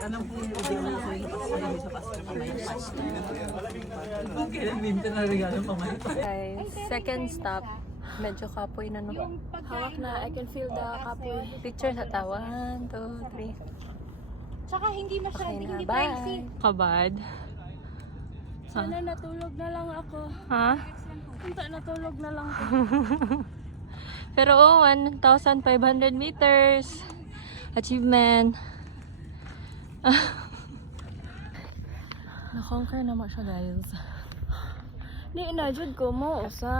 Anong po yung idea mo sa Pasko pa may Pasko? Kung kailan winter na regalo pa may Pasko. Guys, second stop. Medyo kapoy na no. Hawak na. I can feel the kapoy. Picture sa tawa. 1, 2, 3. Tsaka hindi masyadong, hindi Bye. pricey. Kabad. Sana natulog na lang ako. Ha? Punta natulog na lang ako. Pero 1,500 meters. Achievement. Na-conquer naman siya, guys. Ni inajud ko mo sa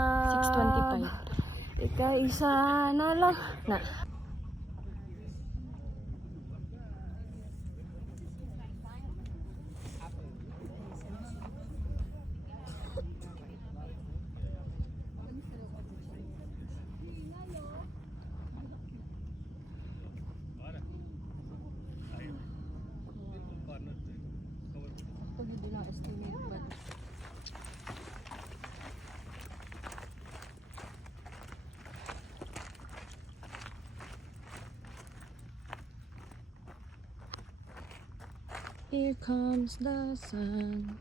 625. Ika-isa na lang. Na. Here comes the sun.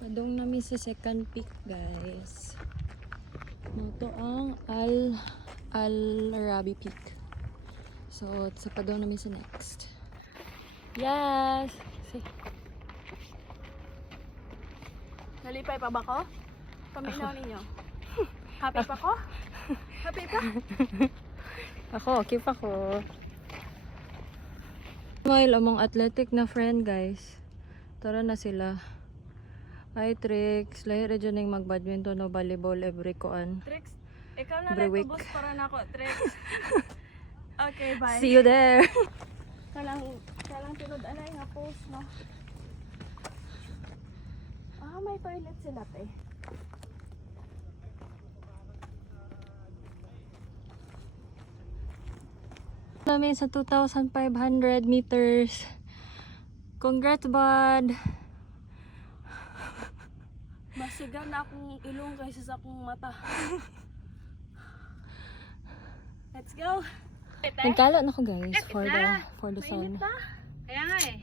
Padong namin sa second peak, guys. Ito ang Al-Arabi Peak. So, sa padong namin sa next. Yes! Nalipay pa ba ko? Paminaw ninyo. Happy pa ko? Happy pa? Ako, keep ako. While among athletic na friend, guys. Tara na sila. Hi, Trix. Lahi rin dyan yung mag-badminton o volleyball every koan. Trix, ikaw na Every lang week. tubos para na ako, Trix. Okay, bye. See you there! Kalang sunod anay nga post, no? Ah, may toilet sila, te. Namin sa 2,500 meters. Congrats, bud! Masigan na akong ilong kaysa sa akong mata. Let's go! Nagkalo na ko, guys, for the sun. Kaya nga eh.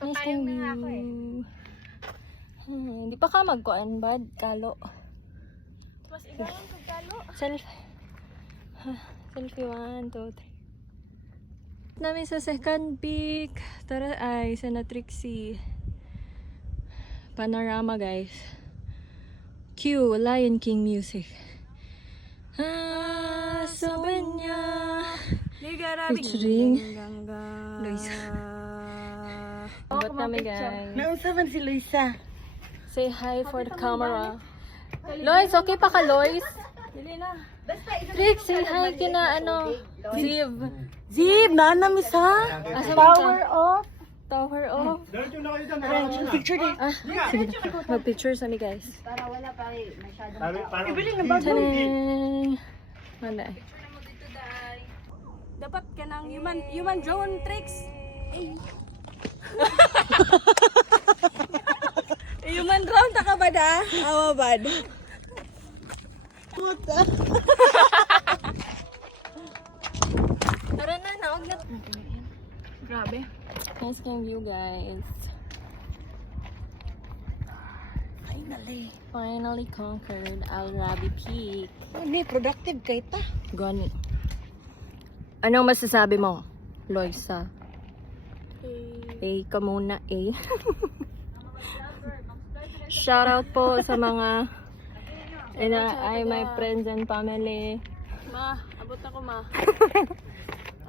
Nice yung view. Hindi pa ka magkuan, bud? Kalo. Mas igalang kagkalo. Selfie 1, 2, 3. Namin sa second peak. Tara ay, sa Trixie. Panorama, guys. Cue Lion King music. Sabanya. Featuring Luisa. Abot namin, guys. Nausaban si Luisa. Say hi for the camera. Lois, okay pa ka, Lois? Dili na. Trix, say hi kina Ziv. Zib, naanamis ha? Power off. Tower off. Picture din. Sige na. Mag-picture sa mi, guys. Para wala pa masyadong Ibili ng bago. Tadang! Wala. dapat ka ng human drone tricks. Human drone ta ka ba da? Awa bad. Puta. Tara na, naog na. Grabe. Nice yung view, guys. Finally conquered Al-Arabi Peak. Hindi, productive kay ta. Gani. Anong masasabi mo, Loisa? Ka muna, Shoutout po sa mga my friends and family. Ma, abot ako ma.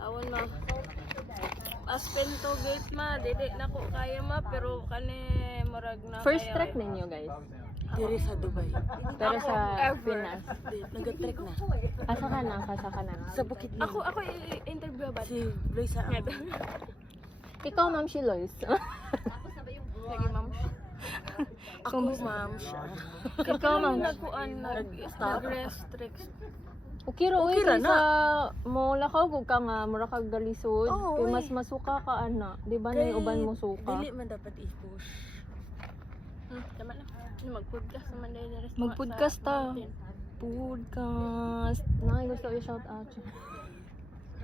Awon ma. Aspen to gate ma, dili na ko kaya ma, pero kani murag na First kaya. trek ninyo, guys. Diri sa Dubai. Pero sa Pinas. Nag-trek na. Asa ka na? Kasa ka na? Sa bukid na. Ako i-interview ba? Si Luisa. Ikaw, Ma'am, si Lois. Lagi ma'am. Ako, ma'am siya. Ikaw, Ma'am. Nagkuan nag-restrict. Okay ra, Okay ra sa mo lakaw gud ka nga mura kag galisod. Oo, Kay uy. mas masuka ka ana, di ba nay uban mo suka? Dili man dapat i-push. Tama na. Mag-podcast naman dahil na Mag-podcast ta. podcast. Nakay gusto i-shout out.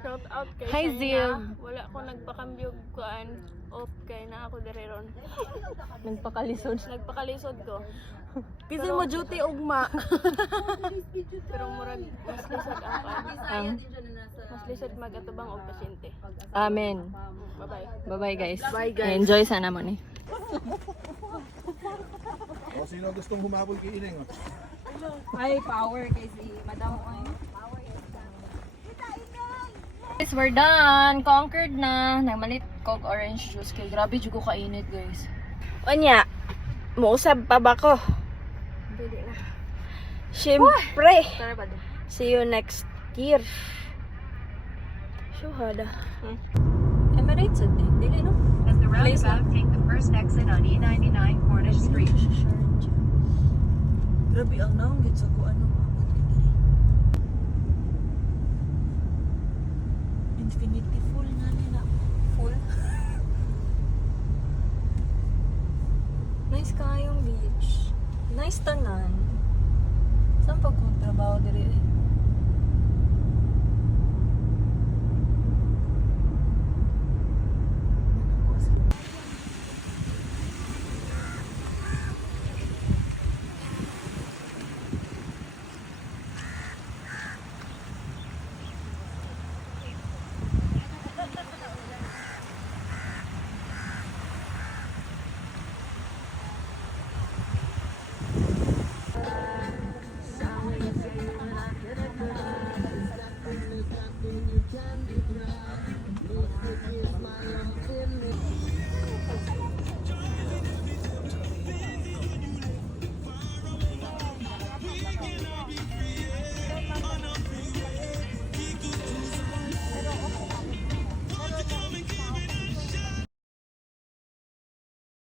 Shout out kay Hi, Shaina. Zib. Wala ko nagpakambyo kuan off kay na ako direron. Nagpakalisod. Nagpakalisod ko. Kasi mo duty ugma. Pero murag mas lisod ang kuan. Mas lisod magatubang og pasyente. Amen. Bye-bye. Bye-bye guys. Bye, guys. Enjoy sana mo ni. O, sino gustong humabol kay Ineng? Oh? Ay, power kay si Madam Oy. Guys, we're done. Conquered na. Nagmalit kog orange juice kay grabe jud ko kainit, guys. Onya, muusab pa ba ko? Siyempre. See you next year. Shuhada. Emirates din. Dili no. As the roundabout, take the first exit on E99 Cornish Street. Grabe ang naunggit sa ko ano. Infinity full na nila. Full. Nice kayong beach. Nice tanan. Saan pag kong trabaho diri